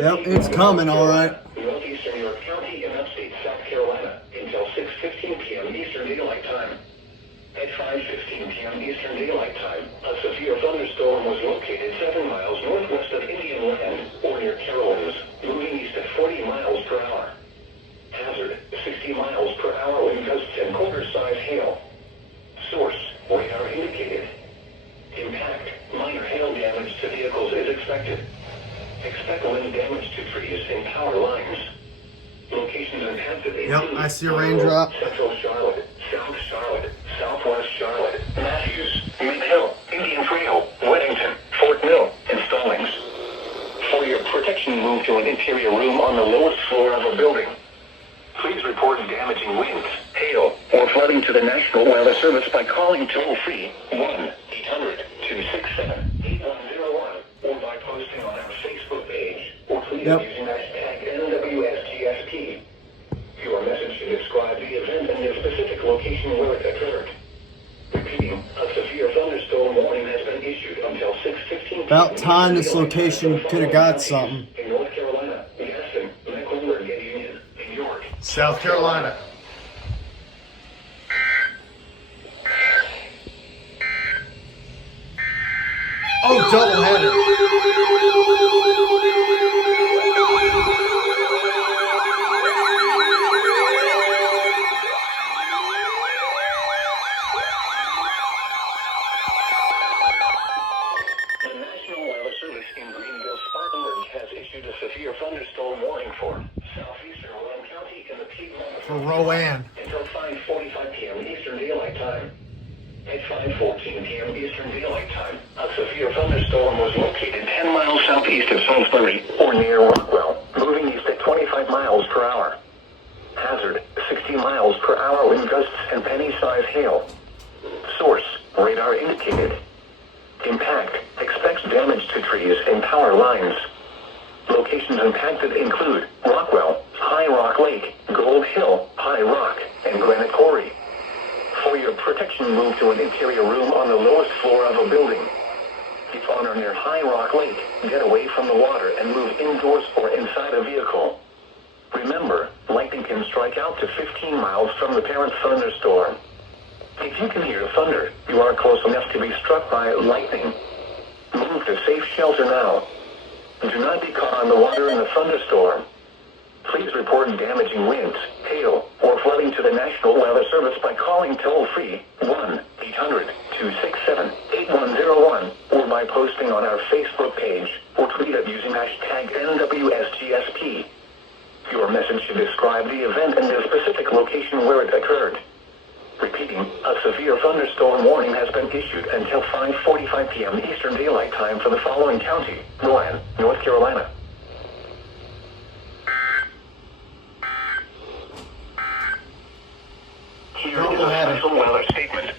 Yep, it's coming, all right. Northeastern York County in upstate South Carolina until 6:15 p.m. Eastern Daylight Time. At 5:15 p.m. Eastern Daylight Time, a severe thunderstorm was located 7 miles northwest of Indian Land, or near Carolines, moving east at 40 miles per hour. Hazard, 60 miles per hour wind gusts and quarter-size hail. Source, radar indicated. Impact, minor hail damage to vehicles is expected. Expect wind damage to trees and power lines. Locations and paths that Yep, I see a raindrop. Central Charlotte, South Charlotte, Southwest Charlotte, Matthews, Mid Hill, Indian Trail, Weddington, Fort Mill, and Stallings. For your protection, move to an interior room on the lowest floor of a building. Please report damaging winds, hail, or flooding to the National Weather Service by calling toll-free 1-800-267-8101 or by posting on our Facebook page or tweet using hashtag NWSGSP. Your message should describe the event and the specific location where it occurred. Repeating, a severe thunderstorm warning has been issued until 6:15. About time this location could have got something. In North Carolina, Gaston, Mecklenburg, and Union, in York, South Carolina. Oh, double header. The National Weather Service in Greenville-Spartanburg has issued a severe thunderstorm warning for southeastern Rowan County in the Piedmont For Rowan. until 5:45 p.m. Eastern Daylight Time. At 5:14 p.m. Eastern Daylight Time, a severe thunderstorm was located 10 miles southeast of Salisbury, or near Rockwell, moving east at 25 miles per hour. Hazard, 60 miles per hour wind gusts and penny-size hail. Source, radar indicated. Impact, expects damage to trees and power lines. Locations impacted include Rockwell, High Rock Lake, Gold Hill, High Rock, and Granite Quarry. For your protection, move to an interior room on the lowest floor of a building. If on or near High Rock Lake, get away from the water and move indoors or inside a vehicle. Remember, lightning can strike out to 15 miles from the parent thunderstorm. If you can hear thunder, you are close enough to be struck by lightning. Move to safe shelter now. Do not be caught on the water in the thunderstorm. Please report damaging winds, hail, or flooding to the National Weather Service by calling toll-free 1-800-267-8101 or by posting on our Facebook page or tweet it using hashtag NWSGSP. Your message should describe the event and the specific location where it occurred. Repeating, a severe thunderstorm warning has been issued until 5:45 p.m. Eastern Daylight Time for the following county: Rowan, North Carolina. Here is a special weather statement.